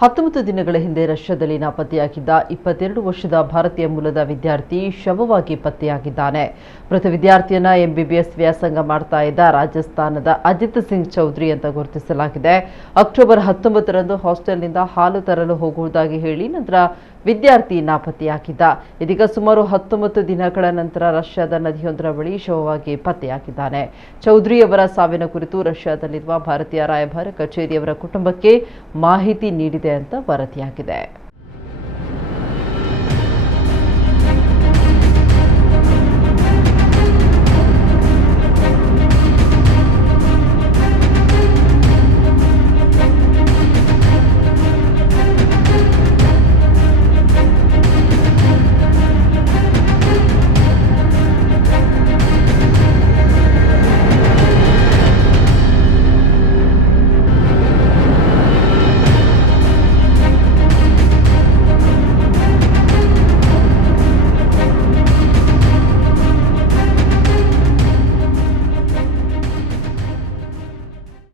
19 ದಿನಗಳ ಹಿಂದೆ ರಷ್ಯಾದಲ್ಲಿ ನಾಪತ್ತೆಯಾಗಿದ್ದ 22 ವರ್ಷದ ಭಾರತೀಯ ಮೂಲದ ವಿದ್ಯಾರ್ಥಿ ಶವವಾಗಿ ಪತ್ತೆಯಾಗಿದ್ದಾನೆ. ಮೃತ ವಿದ್ಯಾರ್ಥಿಯನ್ನ ಎಂಬಿಬಿಎಸ್ ವ್ಯಾಸಂಗ ಮಾಡ್ತಾ ಇದ್ದ ರಾಜಸ್ಥಾನದ ಅಜಿತ್ ಸಿಂಗ್ ಚೌಧರಿ ಅಂತ ಗುರುತಿಸಲಾಗಿದೆ. ಅಕ್ಟೋಬರ್ 19ರಂದು ಹಾಸ್ಟೆಲ್ನಿಂದ ಹಾಲು ತರಲು ಹೋಗುವುದಾಗಿ ಹೇಳಿ ನಂತರ ವಿದ್ಯಾರ್ಥಿ ನಾಪತ್ತೆಯಾಗಿದ್ದ. ಇದೀಗ ಸುಮಾರು 19 ದಿನಗಳ ನಂತರ ರಷ್ಯಾದ ನದಿಯೊಂದರ ಬಳಿ ಶವವಾಗಿ ಪತ್ತೆಯಾಗಿದ್ದಾನೆ. ಚೌಧರಿ ಅವರ ಸಾವಿನ ಕುರಿತು ರಷ್ಯಾದಲ್ಲಿರುವ ಭಾರತೀಯ ರಾಯಭಾರ ಕಚೇರಿಯವರ ಕುಟುಂಬಕ್ಕೆ ಮಾಹಿತಿ ನೀಡಿದೆ ಅಂತ ವರದಿಯಾಗಿದೆ.